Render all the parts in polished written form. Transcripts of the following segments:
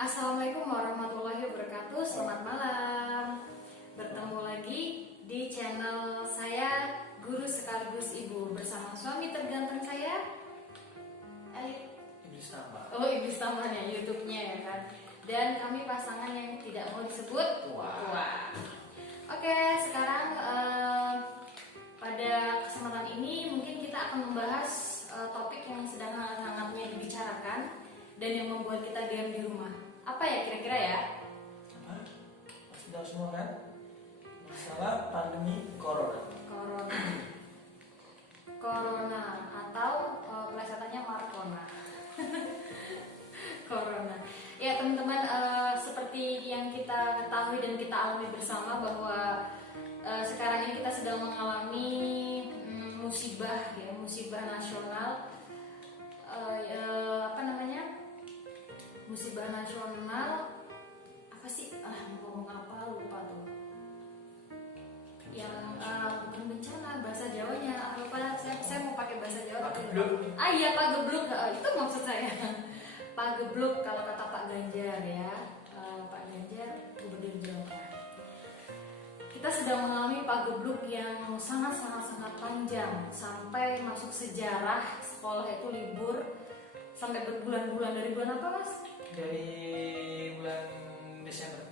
Assalamualaikum warahmatullahi wabarakatuh. Selamat malam. Bertemu lagi di channel saya, Guru Sekaligus Ibu, bersama suami terganteng saya, Iblis Tama. Oh, Iblis Tama ya, YouTube-nya ya kan. Dan kami pasangan yang tidak mau disebut tua. Oke, sekarang pada kesempatan ini mungkin kita akan membahas topik yang sedang hangat-hangatnya dibicarakan dan yang membuat kita diam di rumah. Apa ya kira-kira ya? Pasti tahu semua kan? Masalah pandemi corona. Corona atau pelesetannya Marcona. Corona. Ya teman-teman, seperti yang kita ketahui dan kita alami bersama bahwa sekarang ini kita sedang mengalami musibah nasional. Musibah nasional apa sih? Ngomong apa lupa tuh. Yang bukan bencana, bahasa Jawanya apa? Saya mau pakai bahasa Jawa. Pagebluk. Iya, pagebluk. Itu maksud saya. Pagebluk kalau kata Pak Ganjar ya. Pak Ganjar Gubernur Jawa Tengah. Kita sedang mengalami pagebluk yang sangat panjang sampai masuk sejarah. Sekolah itu libur sampai berbulan-bulan. Dari bulan apa, Mas? Dari bulan Desember.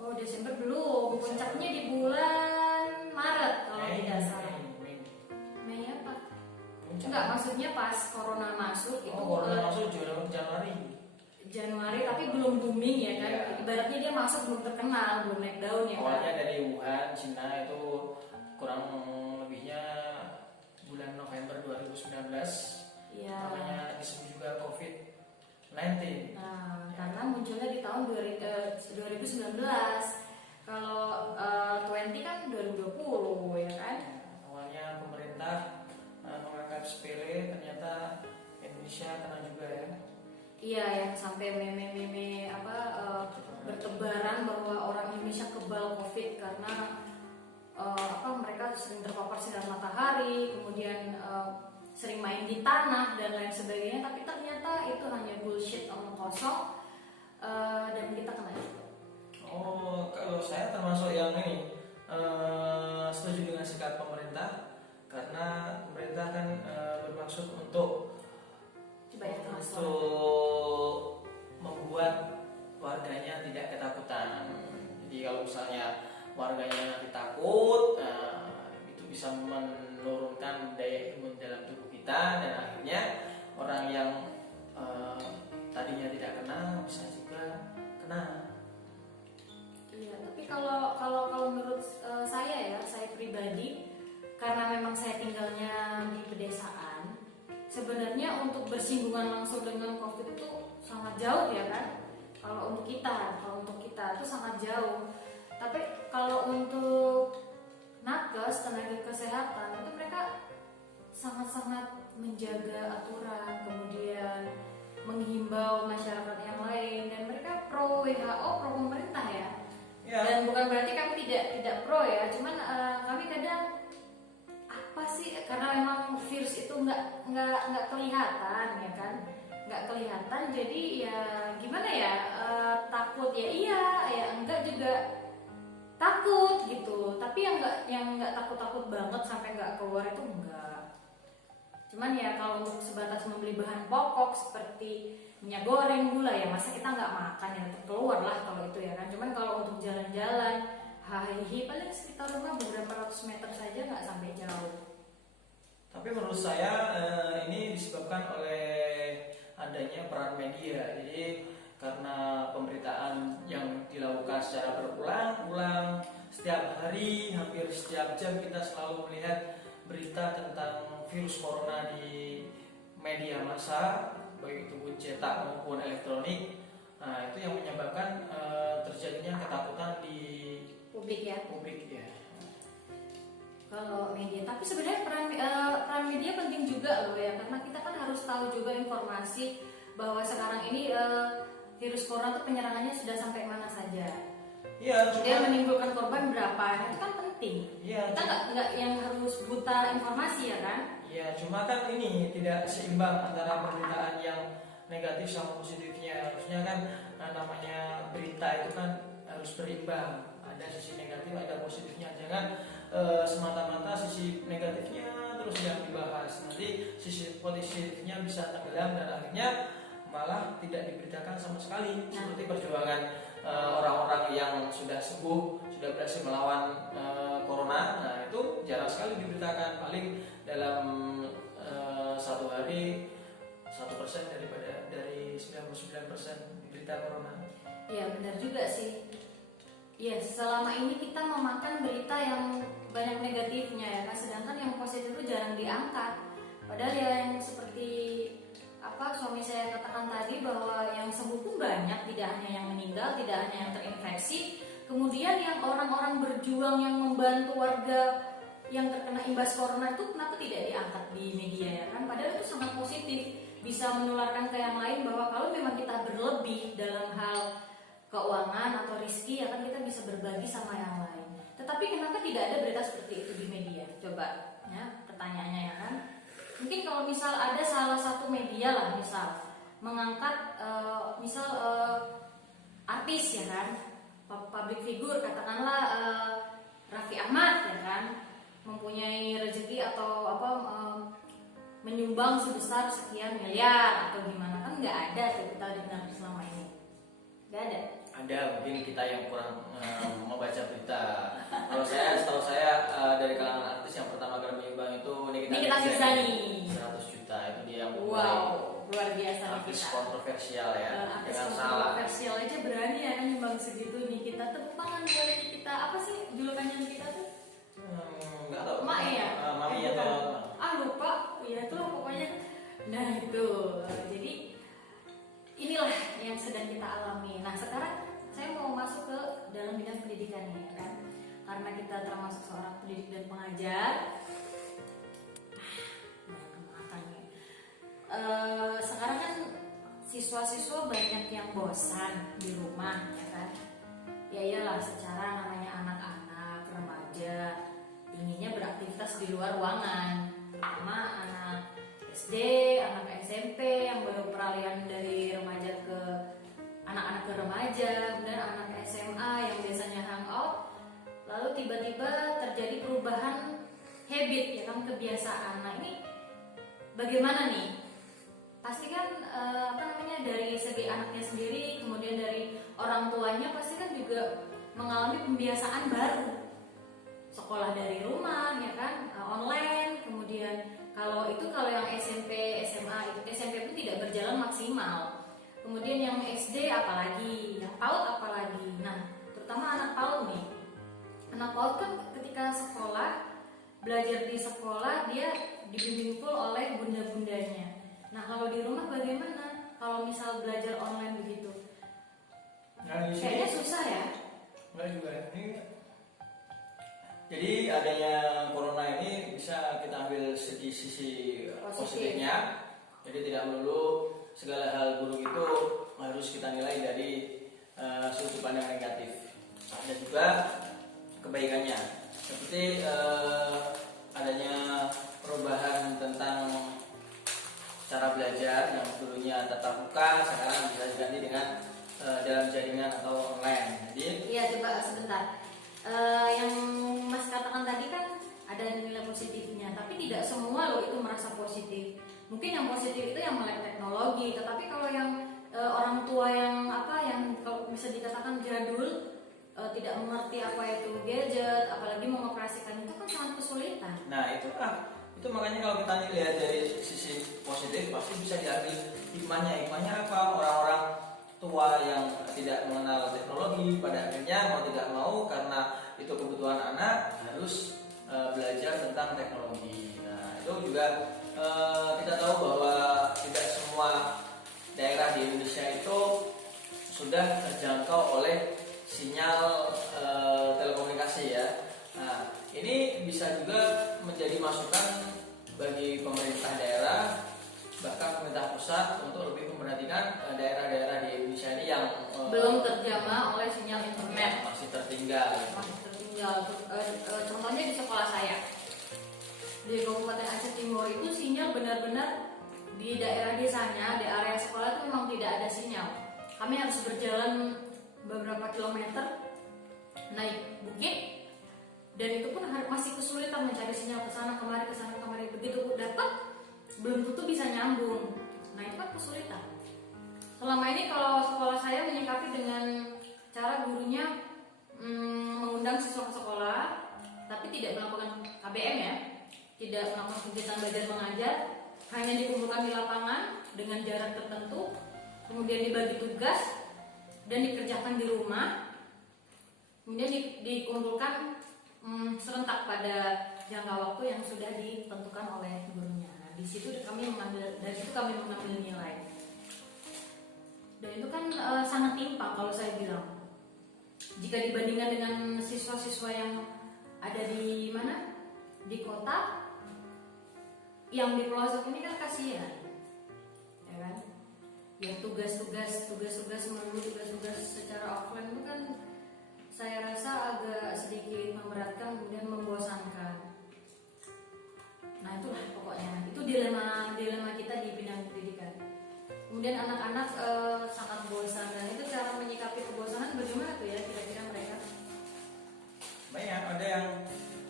Oh, Desember belum. Puncaknya di bulan Maret kalau tidak salah. Mei apa? Puncak. Enggak, maksudnya pas corona masuk itu. Corona masuk Januari. Januari tapi belum booming ya kan. Ya. Ibaratnya dia masuk belum terkenal, belum naik daun ya kan. Awalnya dari Wuhan, Cina itu kurang lebihnya bulan November 2019. Iya. Namanya disebut juga COVID-19. Nah, karena munculnya di tahun 2019. Kalau 20 kan 2020 ya kan. Awalnya pemerintah menganggap sepele, ternyata Indonesia kena juga ya. Iya, yang sampai meme bertebaran bahwa orang Indonesia kebal COVID karena mereka sering terpapar sinar matahari, kemudian sering main di tanah dan lain sebagainya. Tapi ternyata itu hanya bullshit omong kosong dan kita kena juga. Oh, kalau saya termasuk yang ini setuju dengan sikap pemerintah, karena pemerintah kan bermaksud untuk membuat warganya tidak ketakutan. Jadi kalau misalnya warganya nanti takut, itu bisa menurunkan daya imun dalam tubuh kita dan akhirnya orang yang tadinya tidak kena bisa juga kena. Iya, tapi kalau menurut saya pribadi, karena memang saya tinggalnya di pedesaan, sebenarnya untuk bersinggungan langsung dengan COVID itu sangat jauh ya kan. Kalau untuk kita itu sangat jauh. Tapi kalau untuk nakes, tenaga kesehatan itu mereka sangat menjaga aturan, kemudian menghimbau masyarakat yang lain, dan mereka pro WHO, pro pemerintah ya. Dan bukan berarti kami tidak pro ya, cuman kami kadang apa sih, karena memang virus itu nggak kelihatan ya kan, nggak kelihatan, jadi ya gimana ya, takut ya iya, ya enggak juga takut gitu. Tapi yang nggak takut banget sampai nggak keluar itu enggak. Cuman ya kalau untuk sebatas membeli bahan pokok seperti minyak goreng, gula, ya masa kita nggak makan, ya tetap keluar lah kalau itu ya kan. Cuman kalau untuk jalan-jalan, paling sekitar rumah beberapa ratus meter saja, nggak sampai jauh. Tapi menurut saya ini disebabkan oleh adanya peran media. Jadi karena pemberitaan yang dilakukan secara berulang-ulang, setiap hari, hampir setiap jam kita selalu melihat berita tentang virus corona di media massa, baik itu pun cetak maupun elektronik. Nah, itu yang menyebabkan terjadinya ketakutan di publik ya. Kalau media, tapi sebenarnya peran media penting juga loh ya, karena kita kan harus tahu juga informasi bahwa sekarang ini virus corona itu penyerangannya sudah sampai mana saja. Iya, dia menimbulkan korban berapa, itu kan penting. Iya, kita nggak yang harus buta informasi ya kan. Iya, cuma kan ini tidak seimbang antara pemberitaan yang negatif sama positifnya. Harusnya kan namanya itu kan harus berimbang, ada sisi negatif ada positifnya, jangan semata-mata sisi negatifnya terus yang dibahas, nanti sisi positifnya bisa tenggelam dan akhirnya malah tidak diberitakan sama sekali. Seperti perjuangan orang-orang yang sudah sembuh, sudah berhasil melawan corona, nah itu jarang sekali diberitakan, paling dalam satu hari 1% dari 99% berita corona. Iya benar juga sih. Ya selama ini kita memakan berita yang banyak negatifnya ya kan, sedangkan yang positif itu jarang diangkat. Padahal yang seperti suami saya katakan tadi, bahwa yang sembuh pun banyak, tidak hanya yang meninggal, tidak hanya yang terinfeksi. Kemudian yang orang-orang berjuang yang membantu warga yang terkena imbas corona itu kenapa tidak diangkat di media ya kan? Padahal itu sangat positif, bisa menularkan ke yang lain bahwa kalau memang kita berlebih dalam hal keuangan atau rizki ya kan, kita bisa berbagi sama yang lain. Tetapi kenapa tidak ada berita seperti itu di media? Coba ya pertanyaannya ya kan. Mungkin kalau misal ada salah satu media lah misal mengangkat artis ya kan, public figure katakanlah Raffi Ahmad ya kan, mempunyai rezeki atau menyumbang sebesar sekian miliar atau gimana, kan nggak ada tuh kita dengar selama ini, nggak ada. Ada, mungkin kita yang kurang membaca berita. Kalau setahu saya dari kalangan artis yang pertama kali menyumbang itu Nikita Mirzani 100 juta, itu dia yang wow, luar biasa. artis Nikita kontroversial ya, artis dengan salah kontroversial aja berani ya kan nyumbang segitu. Nikita, tepuk tangan buat Nikita. Apa sih julukannya Nikita tuh? nggak tahu. Mak ya? Mami atau lupa. Ya itu pokoknya. Nah itu. Jadi inilah yang sedang kita alami. Nah sekarang saya mau masuk ke dalam bidang pendidikan nih ya kan, karena kita termasuk seorang pendidik dan pengajar. Sekarang kan siswa-siswa banyak yang bosan di rumah ya kan. Ya iyalah, secara namanya anak-anak remaja inginnya beraktivitas di luar ruangan, terutama anak SD, anak SMP yang baru peralihan dari remaja ke anak-anak ke remaja, kemudian anak SMA yang biasanya hangout, lalu tiba-tiba terjadi perubahan habit ya kan, kebiasaan. Nah ini bagaimana nih? Pasti kan dari segi anaknya sendiri, kemudian dari orang tuanya pasti kan juga mengalami pembiasaan baru. Sekolah dari rumah ya kan, online, kemudian kalau yang SMP, SMA itu SMP pun tidak berjalan maksimal. Kemudian yang SD apalagi, yang PAUD apalagi. Nah, terutama anak PAUD nih. Anak PAUD kan ketika sekolah, belajar di sekolah dia dibimbing full oleh bunda-bundanya. Nah, kalau di rumah bagaimana? Kalau misal belajar online begitu? Nah, kayaknya susah ya? Enggak juga. Jadi adanya corona ini bisa kita ambil sisi positifnya. Jadi tidak melulu segala hal buruk itu harus kita nilai dari sudut pandang negatif. Ada juga kebaikannya, seperti adanya perubahan tentang cara belajar yang dulunya tatap muka sekarang bisa diganti dengan dalam jaringan atau online. Jadi iya, coba sebentar. Yang Mas katakan tadi kan ada nilai positifnya, tapi tidak semua loh itu merasa positif. Mungkin yang positif itu yang melek teknologi, tetapi kalau yang orang tua yang kalau bisa dikatakan jadul, tidak mengerti apa itu gadget, apalagi mengoperasikan itu kan sangat kesulitan. Nah itu makanya kalau kita lihat dari sisi positif pasti bisa diambil hikmahnya apa, orang-orang tua yang tidak mengenal teknologi pada akhirnya mau tidak mau karena itu kebutuhan anak harus belajar tentang teknologi. Nah itu juga kita tahu bahwa tidak semua daerah di Indonesia itu sudah terjangkau oleh sinyal telekomunikasi ya. Nah ini bisa juga menjadi masukan bagi pemerintah daerah, bahkan pemerintah pusat untuk lebih memperhatikan daerah-daerah di Indonesia ini yang belum terjamah oleh sinyal internet, masih tertinggal. Contohnya di sekolah saya di Kabupaten Aceh Timur itu sinyal benar-benar di daerah desanya, di area sekolah itu memang tidak ada sinyal. Kami harus berjalan beberapa kilometer naik bukit, dan itu pun masih kesulitan mencari sinyal ke sana kemari. Begitu dapat, belum tentu bisa nyambung. Nah itu kan kesulitan. Selama ini kalau sekolah saya menyikapi dengan cara gurunya mengundang siswa ke sekolah, tapi tidak melakukan KBM ya, tidak melakukan kegiatan belajar mengajar, hanya dikumpulkan di lapangan dengan jarak tertentu, kemudian dibagi tugas dan dikerjakan di rumah, kemudian dikumpulkan serentak pada jangka waktu yang sudah ditentukan oleh gurunya. Nah, dari situ kami mengambil nilai. Dan itu kan sangat timpang kalau saya bilang. Jika dibandingkan dengan siswa-siswa yang ada di mana? Di kota, yang di pelosok ini kan kasihan. Ya kan? Yang tugas-tugas secara offline itu kan saya rasa agak sedikit memberatkan, kemudian membosankan. Nah itulah pokoknya, itu dilema kita di bidang pendidikan. Kemudian anak-anak sangat bosan, dan itu cara menyikapi kebosanan bagaimana tuh ya kira-kira mereka? Banyak, ada yang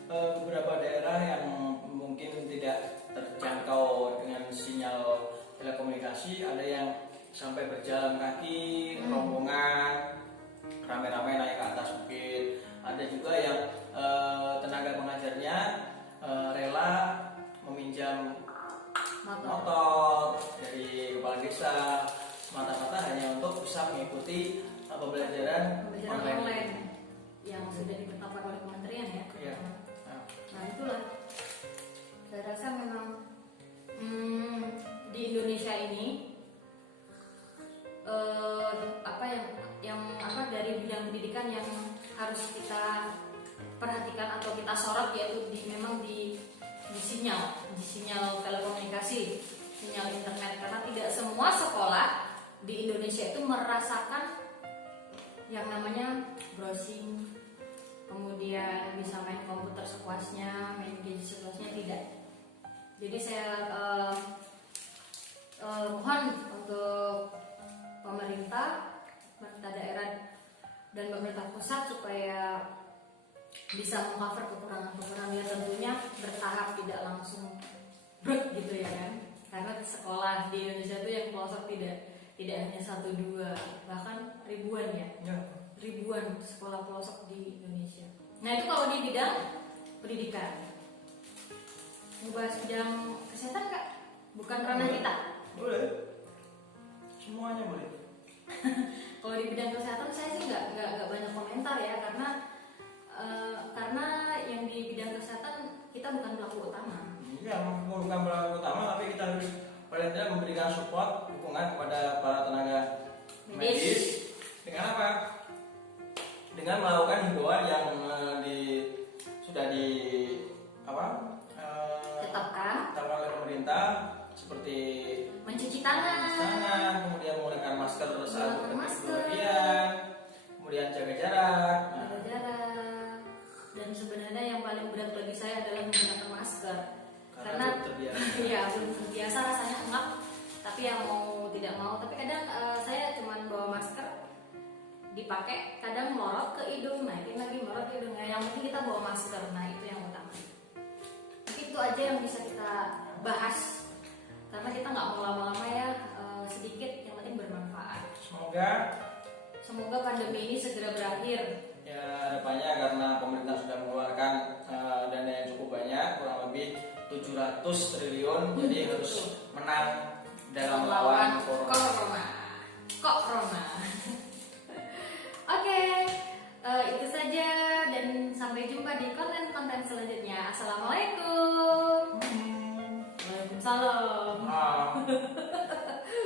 beberapa daerah yang mungkin tidak terjangkau dengan sinyal telekomunikasi, ada yang sampai berjalan kaki, rombongan, rame-rame naik ke atas bukit. Ada juga yang tenaga pengajarnya rela meminjam motor dari kepala desa semata-mata hanya untuk bisa mengikuti pembelajaran online yang sudah ditetapkan oleh kementerian ya. Iya. Nah itulah, saya rasa memang di Indonesia ini dari bidang pendidikan yang harus kita perhatikan atau kita sorot yaitu memang di sinyal telekomunikasi, sinyal internet, karena tidak semua sekolah di Indonesia itu merasakan yang namanya browsing, kemudian bisa main komputer sepuasnya, main gadget sepuasnya, tidak. Jadi saya mohon untuk pemerintah daerah dan pemerintah pusat supaya bisa mengcover kekurangan-kekurangan, ya tentunya bertahap, tidak langsung gitu ya kan, karena sekolah di Indonesia itu yang pelosok tidak hanya 1-2, bahkan ribuan ya, ribuan sekolah pelosok di Indonesia. Nah itu kalau di bidang pendidikan. Membahas bidang kesehatan Kak, bukan ranah kita. Boleh, semuanya boleh. Kalau di bidang kesehatan saya sih nggak banyak komentar ya, karena yang di bidang kesehatan kita bukan pelaku utama. Iya, bukan pelaku utama, tapi kita harus paling tidak memberikan support, dukungan kepada para tenaga medis. Dengan apa? Dengan melakukan himbauan yang sudah Tetapkan oleh pemerintah, seperti mencuci tangan, kemudian menggunakan masker saat masker, kemudian jaga jarak. Dan sebenarnya yang paling berat bagi saya adalah menggunakan masker, karena ya belum terbiasa, rasanya engap, tapi yang mau tidak mau. Tapi kadang saya cuma bawa masker dipakai, kadang melorot ke hidung, naikin lagi melorot ke hidung. Yang penting kita bawa masker, nah itu yang utama. Itu aja yang bisa kita bahas, karena kita nggak mau lama-lama ya, sedikit yang penting bermanfaat. Semoga pandemi ini segera berakhir. Ya harapannya, karena pemerintah sudah mengeluarkan dana yang cukup banyak, kurang lebih 700 triliun, jadi harus menang dalam melawan corona. Oke, itu saja, dan sampai jumpa di konten-konten selanjutnya. Assalamualaikum. Waalaikumsalam.